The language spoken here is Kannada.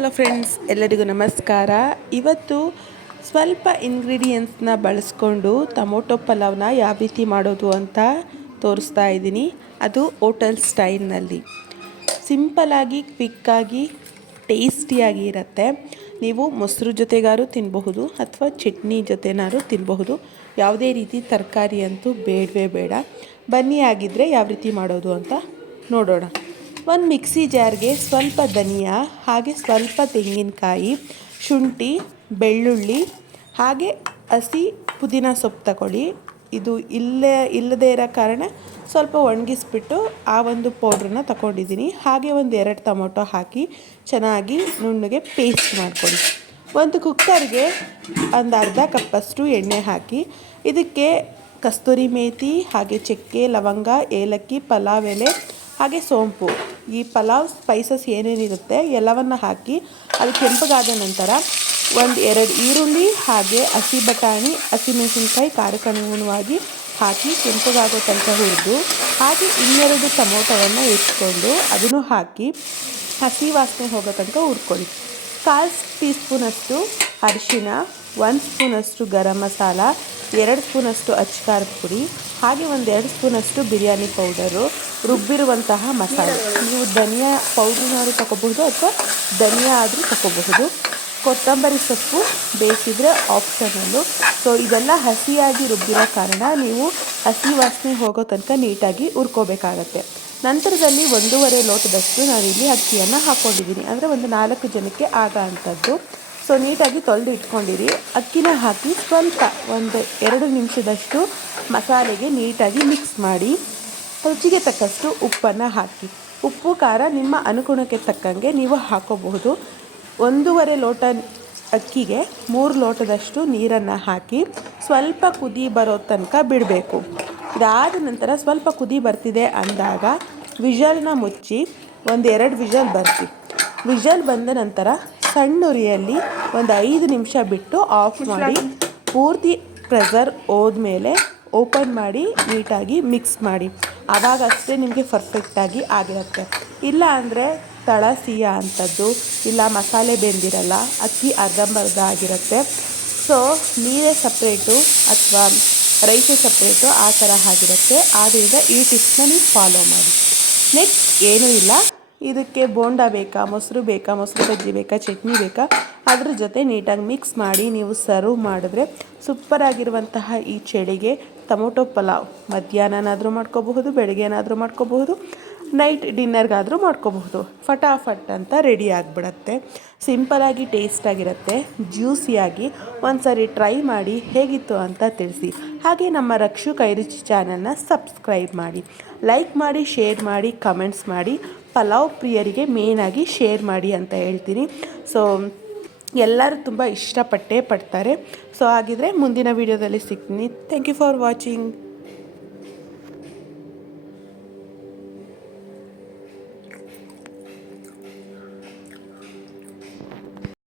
ಹಲೋ ಫ್ರೆಂಡ್ಸ್, ಎಲ್ಲರಿಗೂ ನಮಸ್ಕಾರ. ಇವತ್ತು ಸ್ವಲ್ಪ ಇಂಗ್ರೀಡಿಯೆಂಟ್ಸ್ನ ಬಳಸ್ಕೊಂಡು ಟೊಮೊಟೊ ಪಲಾವ್ನ ಯಾವ ರೀತಿ ಮಾಡೋದು ಅಂತ ತೋರಿಸ್ತಾ ಇದ್ದೀನಿ. ಅದು ಹೋಟೆಲ್ ಸ್ಟೈಲ್ನಲ್ಲಿ ಸಿಂಪಲ್ಲಾಗಿ, ಕ್ವಿಕ್ಕಾಗಿ, ಟೇಸ್ಟಿಯಾಗಿ ಇರುತ್ತೆ. ನೀವು ಮೊಸರು ಜೊತೆಗಾರು ತಿನ್ನಬಹುದು ಅಥವಾ ಚಟ್ನಿ ಜೊತೆನಾರು ತಿನ್ನಬಹುದು. ಯಾವುದೇ ರೀತಿ ತರಕಾರಿ ಅಂತೂ ಬೇಡವೇ ಬೇಡ. ಬನ್ನಿ ಆಗಿದ್ದರೆ ಯಾವ ರೀತಿ ಮಾಡೋದು ಅಂತ ನೋಡೋಣ. ಒಂದು ಮಿಕ್ಸಿ ಜಾರ್ಗೆ ಸ್ವಲ್ಪ ಧನಿಯಾ, ಹಾಗೆ ಸ್ವಲ್ಪ ತೆಂಗಿನಕಾಯಿ, ಶುಂಠಿ, ಬೆಳ್ಳುಳ್ಳಿ, ಹಾಗೆ ಹಸಿ ಪುದೀನ ಸೊಪ್ಪು ತಗೊಳ್ಳಿ. ಇದು ಇಲ್ಲದೇ ಇರೋ ಕಾರಣ ಸ್ವಲ್ಪ ಒಣಗಿಸ್ಬಿಟ್ಟು ಆ ಒಂದು ಪೌಡ್ರನ್ನ ತಗೊಂಡಿದ್ದೀನಿ. ಹಾಗೆ ಒಂದು 2 ಟೊಮೊಟೊ ಹಾಕಿ ಚೆನ್ನಾಗಿ ನುಣ್ಣಗೆ ಪೇಸ್ಟ್ ಮಾಡ್ಕೊಳ್ಳಿ. ಒಂದು ಕುಕ್ಕರ್ಗೆ ಒಂದು ಅರ್ಧ ಕಪ್ಪಷ್ಟು ಎಣ್ಣೆ ಹಾಕಿ ಇದಕ್ಕೆ ಕಸ್ತೂರಿ ಮೇಥಿ, ಹಾಗೆ ಚಕ್ಕೆ, ಲವಂಗ, ಏಲಕ್ಕಿ, ಪಲಾವ್ ಎಲೆ, ಹಾಗೆ ಸೋಂಪು, ಈ ಪಲಾವ್ ಸ್ಪೈಸಸ್ ಏನೇನಿರುತ್ತೆ ಎಲ್ಲವನ್ನು ಹಾಕಿ ಅದು ಕೆಂಪಗಾದ ನಂತರ 1-2 ಈರುಳ್ಳಿ, ಹಾಗೆ ಹಸಿ ಬಟಾಣಿ, ಹಸಿಮೆಣಸಿನ್ಕಾಯಿ ಖಾರಕ್ಕನುಗುಣವಾಗಿ ಹಾಕಿ ಕೆಂಪಗಾಗೋ ತನಕ ಹುರಿದು, ಹಾಗೆ 2 ಟೊಮೊಟೊವನ್ನು ಹೆಚ್ಚಿಕೊಂಡು ಅದನ್ನು ಹಾಕಿ ಹಸಿ ವಾಸನೆ ಹೋಗೋ ತನಕ ಹುರ್ಕೊಳ್ಳಿ. 1/4 ಟೀ ಸ್ಪೂನಷ್ಟು ಅರಿಶಿಣ, 1 ಸ್ಪೂನಷ್ಟು ಗರಂ ಮಸಾಲ, 2 ಸ್ಪೂನಷ್ಟು ಅಚ್ಚಕಾರದ ಪುಡಿ, ಹಾಗೆ 2 ಸ್ಪೂನಷ್ಟು ಬಿರಿಯಾನಿ ಪೌಡರು, ರುಬ್ಬಿರುವಂತಹ ಮಸಾಲೆ. ನೀವು ಧನಿಯಾ ಪೌಡ್ರನ್ನಾದ್ರೂ ತಗೋಬಹುದು ಅಥವಾ ಧನಿಯಾ ಆದರೂ ತಗೋಬಹುದು. ಕೊತ್ತಂಬರಿ ಸೊಪ್ಪು ಬೇಕಿದ್ರೆ ಆಪ್ಷನಲ್ಲು. ಸೊ ಇದೆಲ್ಲ ಹಸಿಯಾಗಿ ರುಬ್ಬಿರೋ ಕಾರಣ ನೀವು ಹಸಿ ವಾಸನೆ ಹೋಗೋ ತನಕ ನೀಟಾಗಿ ಹುರ್ಕೋಬೇಕಾಗತ್ತೆ. ನಂತರದಲ್ಲಿ 1.5 ಲೋಟದಷ್ಟು ನಾನಿಲ್ಲಿ ಅಕ್ಕಿಯನ್ನು ಹಾಕ್ಕೊಂಡಿದ್ದೀನಿ. ಅಂದರೆ ಒಂದು 4 ಜನಕ್ಕೆ ಆಗೋ ಅಂಥದ್ದು. ಸೊ ನೀಟಾಗಿ ತೊಳೆದು ಇಟ್ಕೊಂಡಿರಿ. ಅಕ್ಕಿನ ಹಾಕಿ ಸ್ವಲ್ಪ 1-2 ನಿಮಿಷದಷ್ಟು ಮಸಾಲೆಗೆ ನೀಟಾಗಿ ಮಿಕ್ಸ್ ಮಾಡಿ ರುಚಿಗೆ ತಕ್ಕಷ್ಟು ಉಪ್ಪನ್ನು ಹಾಕಿ. ಉಪ್ಪು ಖಾರ ನಿಮ್ಮ ಅನುಗುಣಕ್ಕೆ ತಕ್ಕಂಗೆ ನೀವು ಹಾಕೋಬಹುದು. 1.5 ಲೋಟ ಅಕ್ಕಿಗೆ 3 ಲೋಟದಷ್ಟು ನೀರನ್ನು ಹಾಕಿ ಸ್ವಲ್ಪ ಕುದಿ ಬರೋ ತನಕ ಬಿಡಬೇಕು. ಇದಾದ ನಂತರ ಸ್ವಲ್ಪ ಕುದಿ ಬರ್ತಿದೆ ಅಂದಾಗ ವಿಷಲ್ನ ಮುಚ್ಚಿ 1-2 ವಿಷಲ್ ಬರ್ತಿ. ವಿಷಲ್ ಬಂದ ನಂತರ ಸಣ್ಣ ಉರಿಯಲ್ಲಿ 5 ನಿಮಿಷ ಬಿಟ್ಟು ಆಫ್ ಮಾಡಿ ಪೂರ್ತಿ ಪ್ರೆಷರ್ ಹೋದ್ಮೇಲೆ ಓಪನ್ ಮಾಡಿ ನೀಟಾಗಿ ಮಿಕ್ಸ್ ಮಾಡಿ. ಆವಾಗ ಅಷ್ಟೇ ನಿಮಗೆ ಪರ್ಫೆಕ್ಟಾಗಿ ಆಗಿರುತ್ತೆ. ಇಲ್ಲ ಅಂದರೆ ತಳ ಸಿಹಿಯ ಅಂಥದ್ದು, ಇಲ್ಲ ಮಸಾಲೆ ಬೆಂದಿರಲ್ಲ, ಅಕ್ಕಿ ಅರ್ಧಂಬರ್ಧ ಆಗಿರುತ್ತೆ. ಸೊ ನೀರೇ ಸಪ್ರೇಟು ಅಥವಾ ರೈಸೇ ಸಪ್ರೇಟು ಆ ಥರ ಆಗಿರುತ್ತೆ. ಆದ್ದರಿಂದ ಈ ಟಿಪ್ಸ್ನ ನೀವು ಫಾಲೋ ಮಾಡಿ. ನೆಕ್ಸ್ಟ್ ಏನೂ ಇಲ್ಲ, ಇದಕ್ಕೆ ಬೋಂಡ ಬೇಕಾ, ಮೊಸರು ಬೇಕಾ, ಮೊಸರು ಬಜ್ಜಿ ಬೇಕಾ, ಚಟ್ನಿ ಬೇಕಾ, ಅದ್ರ ಜೊತೆ ನೀಟಾಗಿ ಮಿಕ್ಸ್ ಮಾಡಿ ನೀವು ಸರ್ವ್ ಮಾಡಿದ್ರೆ ಸೂಪರಾಗಿರುವಂತಹ ಈ ಚಳಿಗೆ ಟೊಮೊಟೊ ಪಲಾವ್ ಮಧ್ಯಾಹ್ನನಾದರೂ ಮಾಡ್ಕೋಬಹುದು, ಬೆಳಗ್ಗೆನಾದರೂ ಮಾಡ್ಕೋಬಹುದು, ನೈಟ್ ಡಿನ್ನರ್ಗಾದರೂ ಮಾಡ್ಕೋಬಹುದು. ಫಟಾಫಟ್ ಅಂತ ರೆಡಿ ಆಗಿಬಿಡತ್ತೆ. ಸಿಂಪಲಾಗಿ ಟೇಸ್ಟಾಗಿರುತ್ತೆ, ಜ್ಯೂಸಿಯಾಗಿ. ಒಂದು ಸಾರಿ ಟ್ರೈ ಮಾಡಿ ಹೇಗಿತ್ತು ಅಂತ ತಿಳಿಸಿ. ಹಾಗೆ ನಮ್ಮ ರಕ್ಷು ಕೈರುಚಿ ಚಾನಲ್ನ ಸಬ್ಸ್ಕ್ರೈಬ್ ಮಾಡಿ, ಲೈಕ್ ಮಾಡಿ, ಶೇರ್ ಮಾಡಿ, ಕಮೆಂಟ್ಸ್ ಮಾಡಿ. ಪಲಾವ್ ಪ್ರಿಯರಿಗೆ ಮೇಯ್ನಾಗಿ ಶೇರ್ ಮಾಡಿ ಅಂತ ಹೇಳ್ತೀನಿ. ಸೊ ಎಲ್ಲರೂ ತುಂಬ ಇಷ್ಟಪಟ್ಟೇ ಪಡ್ತಾರೆ. ಸೊ ಹಾಗಿದ್ರೆ ಮುಂದಿನ ವೀಡಿಯೋದಲ್ಲಿ ಸಿಗ್ತೀನಿ. Thank you for watching.